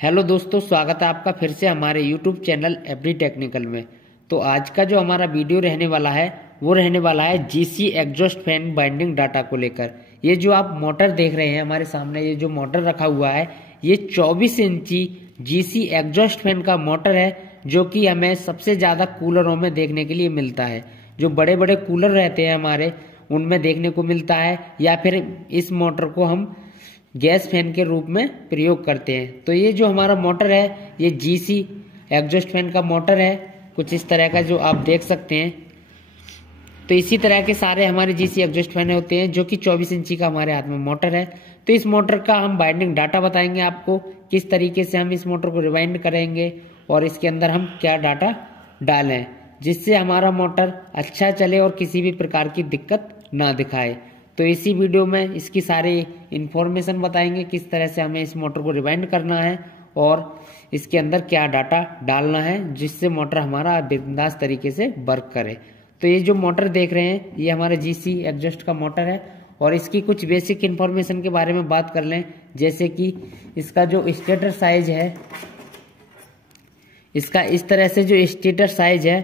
Hello दोस्तों, स्वागत है आपका फिर से हमारे यूट्यूब चैनल एवरी टेक्निकल में। तो आज का जो हमारा वीडियो रहने वाला है वो रहने वाला है GC exhaust fan binding data को लेकर। ये जो आप मोटर देख रहे हैं हमारे सामने, ये जो मोटर रखा हुआ है ये 24 इंची जीसी एग्जॉस्ट फैन का मोटर है, जो कि हमें सबसे ज्यादा कूलरों में देखने के लिए मिलता है। जो बड़े बड़े कूलर रहते हैं हमारे उनमें देखने को मिलता है, या फिर इस मोटर को हम गैस फैन के रूप में प्रयोग करते हैं। तो ये जो हमारा मोटर है ये जीसी एग्जॉस्ट फैन का मोटर है, कुछ इस तरह का जो आप देख सकते हैं। तो इसी तरह के सारे हमारे जीसी एग्जॉस्ट फैन होते हैं, जो कि 24 इंची का हमारे हाथ में मोटर है। तो इस मोटर का हम बाइंडिंग डाटा बताएंगे आपको, किस तरीके से हम इस मोटर को रिवाइंड करेंगे और इसके अंदर हम क्या डाटा डालें जिससे हमारा मोटर अच्छा चले और किसी भी प्रकार की दिक्कत ना दिखाए। तो इसी वीडियो में इसकी सारी इंफॉर्मेशन बताएंगे, किस तरह से हमें इस मोटर को रिवाइंड करना है और इसके अंदर क्या डाटा डालना है जिससे मोटर हमारा बिंदास तरीके से वर्क करे। तो ये जो मोटर देख रहे हैं ये हमारा जीसी एग्जॉस्ट का मोटर है, और इसकी कुछ बेसिक इंफॉर्मेशन के बारे में बात कर लें। जैसे कि इसका जो स्टेटर साइज है, इसका इस तरह से जो स्टेटर साइज है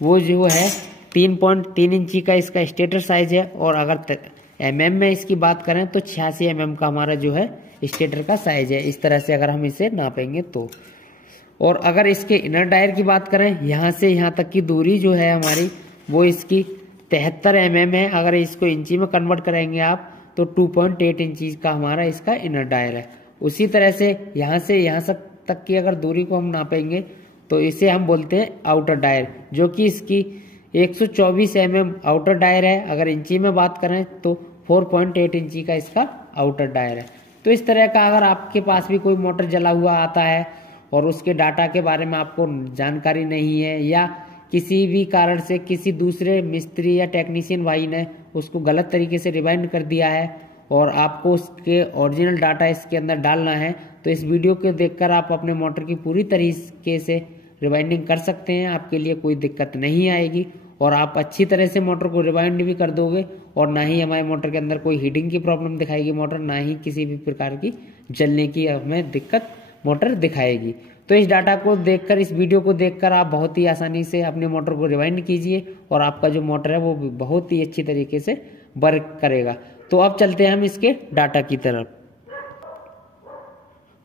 वो जो है 3.3 इंची का इसका स्टेटर साइज है। और अगर एमएम में इसकी बात करें तो 86 एमएम का हमारा जो है स्टेटर का साइज है, इस तरह से अगर हम इसे नापेंगे तो। और अगर इसके इनर डायर की बात करें, यहाँ से यहाँ तक की दूरी जो है हमारी वो इसकी 73 एमएम है। अगर इसको इंची में कन्वर्ट करेंगे आप तो 2.8 इंची का हमारा इसका इनर डायर है। उसी तरह से यहाँ तक की अगर दूरी को हम नापेंगे तो इसे हम बोलते हैं आउटर डायर, जो कि इसकी 124 एमएम आउटर डायर है। अगर इंची में बात करें तो 4.8 इंची का इसका आउटर डायर है। तो इस तरह का अगर आपके पास भी कोई मोटर जला हुआ आता है और उसके डाटा के बारे में आपको जानकारी नहीं है, या किसी भी कारण से किसी दूसरे मिस्त्री या टेक्नीशियन भाई ने उसको गलत तरीके से रिवाइंड कर दिया है और आपको उसके ओरिजिनल डाटा इसके अंदर डालना है, तो इस वीडियो को देखकर आप अपने मोटर की पूरी तरीके से रिवाइंडिंग कर सकते हैं। आपके लिए कोई दिक्कत नहीं आएगी और आप अच्छी तरह से मोटर को रिवाइंड भी कर दोगे, और ना ही हमारे मोटर के अंदर कोई हीटिंग की प्रॉब्लम दिखाएगी मोटर, ना ही किसी भी प्रकार की जलने की हमें दिक्कत मोटर दिखाएगी। तो इस डाटा को देखकर, इस वीडियो को देखकर आप बहुत ही आसानी से अपने मोटर को रिवाइंड कीजिए और आपका जो मोटर है वो बहुत ही अच्छी तरीके से वर्क करेगा। तो अब चलते हैं हम इसके डाटा की तरफ।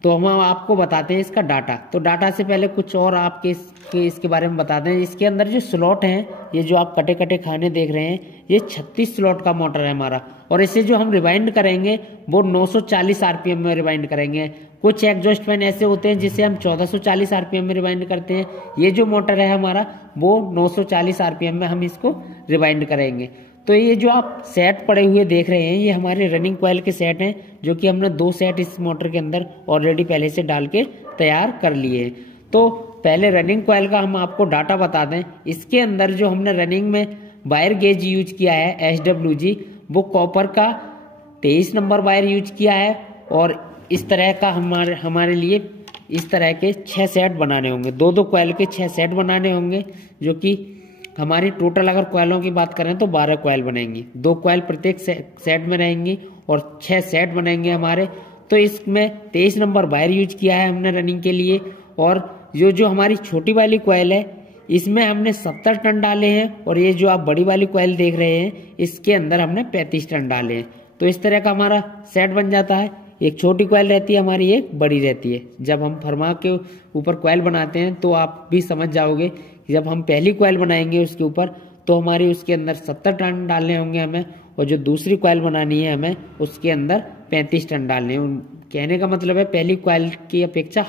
तो हम आपको बताते हैं इसका डाटा। तो डाटा से पहले कुछ और आपके इसके बारे में बताते हैं। इसके अंदर जो स्लॉट हैं, ये जो आप कटे कटे खाने देख रहे हैं, ये 36 स्लॉट का मोटर है हमारा। और इसे जो हम रिवाइंड करेंगे वो 940 आरपीएम में रिवाइंड करेंगे। कुछ एग्जॉस्ट फैन ऐसे होते हैं जिसे हम 1440 आरपीएम में रिवाइंड करते हैं। ये जो मोटर है हमारा वो 940 आरपीएम में हम इसको रिवाइंड करेंगे। तो ये जो आप सेट पड़े हुए देख रहे हैं ये हमारे रनिंग कॉइल के सेट हैं, जो कि हमने 2 सेट इस मोटर के अंदर ऑलरेडी पहले से डाल के तैयार कर लिए हैं। तो पहले रनिंग कॉइल का हम आपको डाटा बता दें। इसके अंदर जो हमने रनिंग में वायर गेज यूज किया है SWG, वो कॉपर का 23 नंबर वायर यूज किया है। और इस तरह का हमारे लिए इस तरह के 6 सेट बनाने होंगे, 2-2 कॉइल के 6 सेट बनाने होंगे, जो कि हमारी टोटल अगर कॉइलों की बात करें तो 12 कॉइल बनेंगी। 2 कॉइल प्रत्येक सेट में रहेंगी और 6 सेट बनेंगे हमारे। तो इसमें 23 नंबर वायर यूज किया है हमने रनिंग के लिए। और जो हमारी छोटी वाली कॉइल है इसमें हमने 70 टन डाले हैं, और ये जो आप बड़ी वाली कॉइल देख रहे हैं इसके अंदर हमने 35 टन डाले हैं। तो इस तरह का हमारा सेट बन जाता है। एक छोटी कॉइल रहती है हमारी, एक बड़ी रहती है। जब हम फरमा के ऊपर कॉइल बनाते हैं तो आप भी समझ जाओगे कि जब हम पहली कॉइल बनाएंगे उसके ऊपर तो हमारी उसके अंदर 70 टन डालने होंगे हमें, और जो दूसरी कॉइल बनानी है हमें उसके अंदर 35 टन डालने हैं। कहने का मतलब है पहली कॉइल की अपेक्षा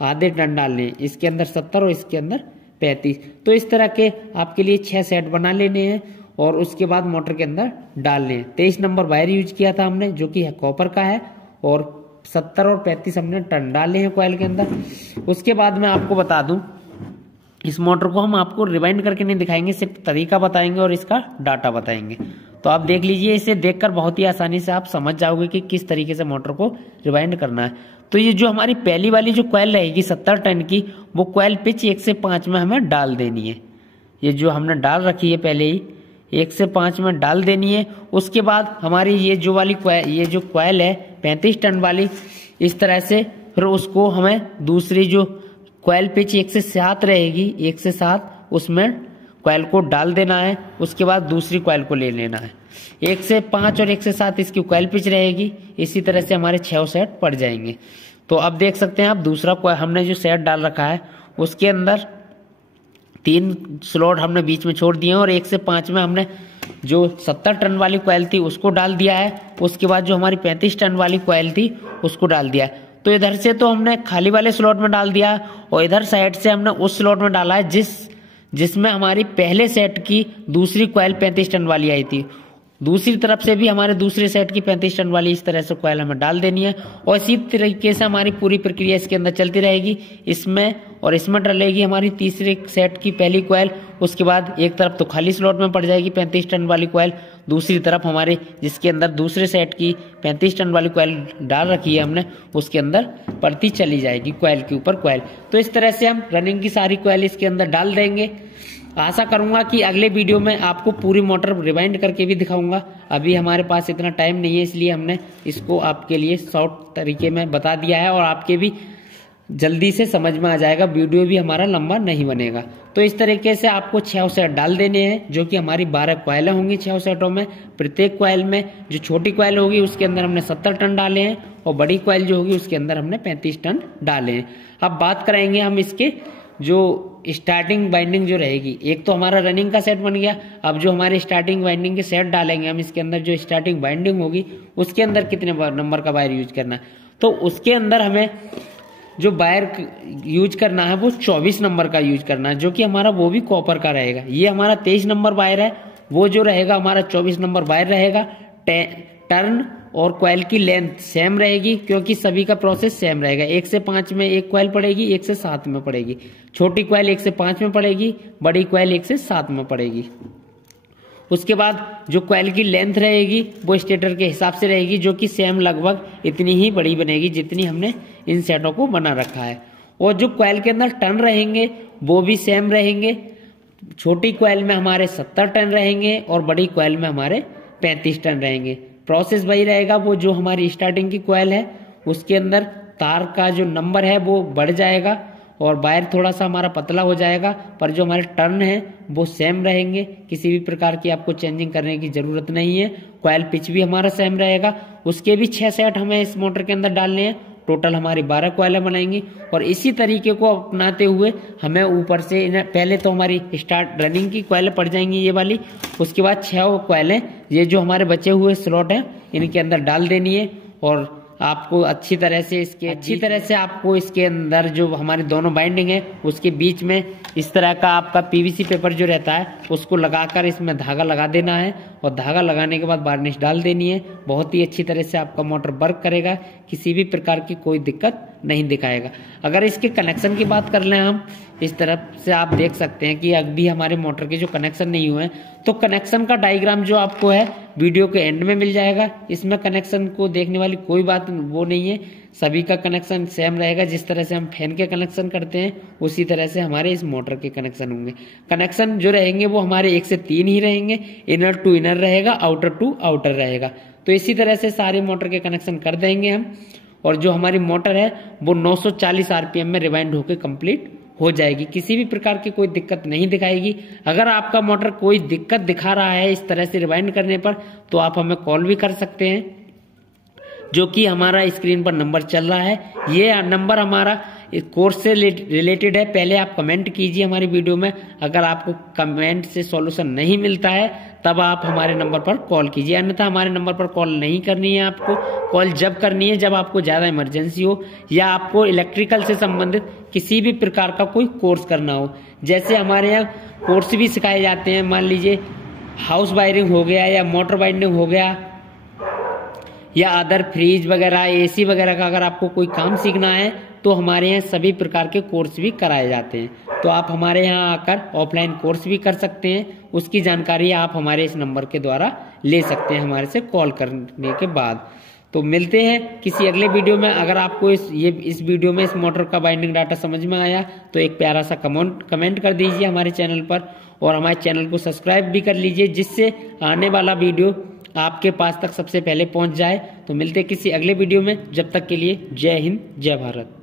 आधे टन डालने हैं, इसके अंदर 70 और इसके अंदर 35। तो इस तरह के आपके लिए 6 सेट बना लेने हैं और उसके बाद मोटर के अंदर डालने हैं। 23 नंबर वायर यूज किया था हमने, जो कि कॉपर का है, और 70 और 35 हमने टन डाले हैं कॉइल के अंदर। उसके बाद मैं आपको बता दूं, इस मोटर को हम आपको रिवाइंड करके नहीं दिखाएंगे, सिर्फ तरीका बताएंगे और इसका डाटा बताएंगे। तो आप देख लीजिए, इसे देखकर बहुत ही आसानी से आप समझ जाओगे कि किस तरीके से मोटर को रिवाइंड करना है। तो ये जो हमारी पहली वाली जो कॉइल रहेगी 70 टन की, वो कॉइल पिच 1 से 5 में हमें डाल देनी है। ये जो हमने डाल रखी है पहले ही 1 से 5 में डाल देनी है। उसके बाद हमारी ये जो कॉइल है 35 टन वाली, इस तरह से फिर उसको हमें दूसरी जो कॉइल पिच 1 से 7 रहेगी, 1 से 7 उसमें कॉइल को डाल देना है। उसके बाद दूसरी कॉइल को ले लेना है। 1 से 5 और 1 से 7 इसकी कॉइल पिच रहेगी। इसी तरह से हमारे 6 सेट पड़ जाएंगे। तो अब देख सकते हैं आप दूसरा हमने जो सेट डाल रखा है उसके अंदर 3 स्लॉट हमने बीच में छोड़ दिए हैं और 1 से 5 में हमने जो 70 टन वाली कॉइल थी उसको डाल दिया है। उसके बाद जो हमारी 35 टन वाली कॉइल थी उसको डाल दिया है। तो इधर से तो हमने खाली वाले स्लॉट में डाल दिया और इधर साइड से हमने उस स्लॉट में डाला है जिसमें हमारी पहले सेट की दूसरी कॉइल 35 टन वाली आई थी। दूसरी तरफ से भी हमारे दूसरे सेट की 35 टन वाली इस तरह से कॉइल हमें डाल देनी है और इसी तरीके से हमारी पूरी प्रक्रिया इसके अंदर चलती रहेगी। इसमें और इसमें डलेगी हमारी तीसरे सेट की पहली कॉइल। उसके बाद एक तरफ तो खाली स्लॉट में पड़ जाएगी 35 टन वाली कॉइल, दूसरी तरफ हमारे जिसके अंदर दूसरे सेट की 35 टन वाली कॉइल डाल रखी है हमने उसके अंदर पड़ती चली जाएगी कॉइल के ऊपर कॉइल। तो इस तरह से हम रनिंग की सारी कॉइल इसके अंदर डाल देंगे। आशा करूंगा कि अगले वीडियो में आपको पूरी मोटर रिवाइंड करके भी दिखाऊंगा। अभी हमारे पास इतना टाइम नहीं है, इसलिए हमने इसको आपके लिए शॉर्ट तरीके में बता दिया है और आपके भी जल्दी से समझ में आ जाएगा, वीडियो भी हमारा लंबा नहीं बनेगा। तो इस तरीके से आपको 6 सेट डाल देने हैं, जो कि हमारी 12 कॉइलें होंगी 6 सेटों में। प्रत्येक कॉइल में जो छोटी कॉइल होगी उसके अंदर हमने 70 टन डाले हैं और बड़ी कॉइल जो होगी उसके अंदर हमने 35 टन डाले हैं। अब बात करेंगे हम इसके जो स्टार्टिंग बाइंडिंग जो रहेगी। एक तो हमारा रनिंग का सेट बन गया। अब जो हमारे स्टार्टिंग बाइंडिंग के सेट डालेंगे हम इसके अंदर, जो स्टार्टिंग बाइंडिंग होगी उसके अंदर कितने नंबर का वायर यूज करना है, तो उसके अंदर हमें जो वायर यूज करना है वो 24 नंबर का यूज करना है, जो कि हमारा वो भी कॉपर का रहेगा। ये हमारा 23 नंबर वायर है, वो जो रहेगा हमारा 24 नंबर वायर रहेगा। टर्न और कॉइल की लेंथ सेम रहेगी क्योंकि सभी का प्रोसेस सेम रहेगा। 1 से 5 में एक कॉइल पड़ेगी, 1 से 7 में पड़ेगी। छोटी कॉइल 1 से 5 में पड़ेगी, बड़ी कॉइल 1 से 7 में पड़ेगी। उसके बाद जो कॉइल की लेंथ रहेगी वो स्टेटर के हिसाब से रहेगी, जो कि सेम लगभग इतनी ही बड़ी बनेगी जितनी हमने इन सेटों को बना रखा है। और जो कॉइल के अंदर टर्न रहेंगे वो भी सेम रहेंगे। छोटी कॉइल में हमारे 70 टन रहेंगे और बड़ी कॉइल में हमारे 35 टन रहेंगे। प्रोसेस वही रहेगा। वो जो हमारी स्टार्टिंग की कॉइल है उसके अंदर तार का जो नंबर है वो बढ़ जाएगा और वायर थोड़ा सा हमारा पतला हो जाएगा, पर जो हमारे टर्न है वो सेम रहेंगे। किसी भी प्रकार की आपको चेंजिंग करने की जरूरत नहीं है। कॉइल पिच भी हमारा सेम रहेगा। उसके भी 6 सेट हमें इस मोटर के अंदर डालने हैं। टोटल हमारी 12 कॉइलें बनाएंगी और इसी तरीके को अपनाते हुए हमें ऊपर से पहले तो हमारी स्टार्ट रनिंग की कॉइलें पड़ जाएंगी ये वाली। उसके बाद 6 कॉइलें ये जो हमारे बचे हुए स्लॉट हैं इनके अंदर डाल देनी है और आपको अच्छी तरह से आपको इसके अंदर जो हमारी दोनों बाइंडिंग है उसके बीच में इस तरह का आपका पीवीसी पेपर जो रहता है उसको लगाकर इसमें धागा लगा देना है और धागा लगाने के बाद वार्निश डाल देनी है। बहुत ही अच्छी तरह से आपका मोटर वर्क करेगा, किसी भी प्रकार की कोई दिक्कत नहीं दिखाएगा। अगर इसके कनेक्शन की बात कर लें हम, इस तरफ से आप देख सकते हैं कि अभी हमारे मोटर के जो कनेक्शन नहीं हुए हैं, तो कनेक्शन का डायग्राम जो आपको है वीडियो के एंड में मिल जाएगा। इसमें कनेक्शन को देखने वाली कोई बात वो नहीं है, सभी का कनेक्शन सेम रहेगा। जिस तरह से हम फैन के कनेक्शन करते हैं उसी तरह से हमारे इस मोटर के कनेक्शन होंगे। कनेक्शन जो रहेंगे वो हमारे 1 से 3 ही रहेंगे, इनर टू इनर रहेगा, आउटर टू आउटर रहेगा। तो इसी तरह से सारे मोटर के कनेक्शन कर देंगे हम और जो हमारी मोटर है वो 940 आरपीएम में रिवाइंड होकर कंप्लीट हो जाएगी। किसी भी प्रकार की कोई दिक्कत नहीं दिखाएगी। अगर आपका मोटर कोई दिक्कत दिखा रहा है इस तरह से रिवाइंड करने पर, तो आप हमें कॉल भी कर सकते हैं, जो कि हमारा स्क्रीन पर नंबर चल रहा है। ये नंबर हमारा कोर्स से रिलेटेड है। पहले आप कमेंट कीजिए हमारी वीडियो में। अगर आपको कमेंट से सॉल्यूशन नहीं मिलता है तब आप हमारे नंबर पर कॉल कीजिए, अन्यथा हमारे नंबर पर कॉल नहीं करनी है। आपको कॉल जब करनी है जब आपको ज़्यादा इमरजेंसी हो या आपको इलेक्ट्रिकल से संबंधित किसी भी प्रकार का कोई कोर्स करना हो। जैसे हमारे यहाँ कोर्स भी सिखाए जाते हैं, मान लीजिए हाउस वायरिंग हो गया या मोटर बाइंडिंग हो गया या अदर फ्रिज वगैरह एसी वगैरह का अगर आपको कोई काम सीखना है तो हमारे यहाँ सभी प्रकार के कोर्स भी कराए जाते हैं। तो आप हमारे यहाँ आकर ऑफलाइन कोर्स भी कर सकते हैं। उसकी जानकारी आप हमारे इस नंबर के द्वारा ले सकते हैं हमारे से कॉल करने के बाद। तो मिलते हैं किसी अगले वीडियो में। अगर आपको इस वीडियो में इस मोटर का बाइंडिंग डाटा समझ में आया तो एक प्यारा सा कमेंट कर दीजिए हमारे चैनल पर और हमारे चैनल को सब्सक्राइब भी कर लीजिए, जिससे आने वाला वीडियो आपके पास तक सबसे पहले पहुंच जाए। तो मिलते किसी अगले वीडियो में, जब तक के लिए जय हिंद जय भारत।